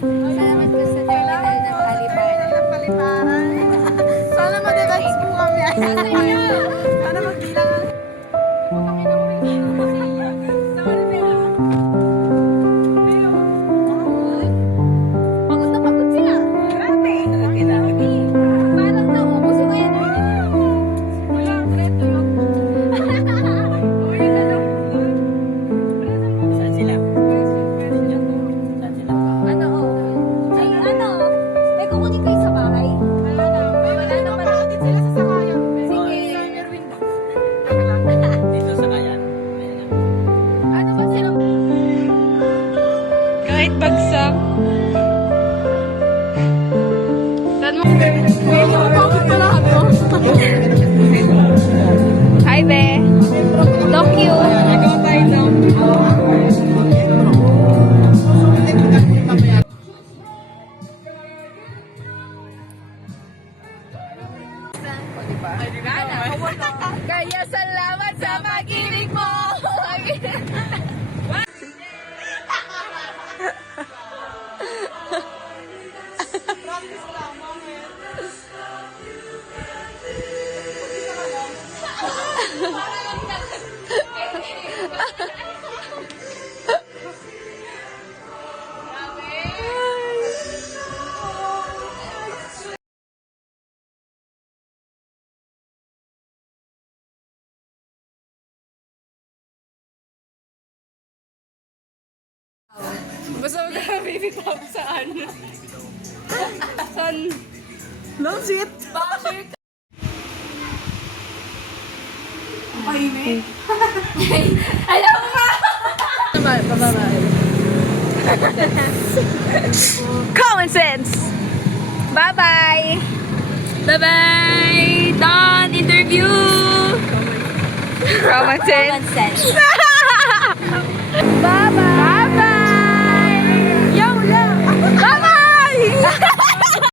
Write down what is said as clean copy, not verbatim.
Salamat po sa terminal ng Paliparan. Sana ma-device po kami. Sana magbilang. Pagod na pagod sila. Grabe. Parang naubos na yan. Wala, preto lang. Saan sila? Ano, ay, ano? May kukunin kayo sa bahay? Wala na. Wala na pala. Kapatid sila sa sakayan. Sige. Dito sa kayan. Ano ba sila? Kahit bagsak. Saan mo? Bakit pala ako? Hi, Be. Love you. Ikaw tayo daw. Kaya salamat sa pag-ibig mo. Basta mag-baby top saan? Saan? No shit. Bakit? Pahimik. Alam mo ba? Common sense. Bye-bye. Bye-bye! Done! Interview! Common sense.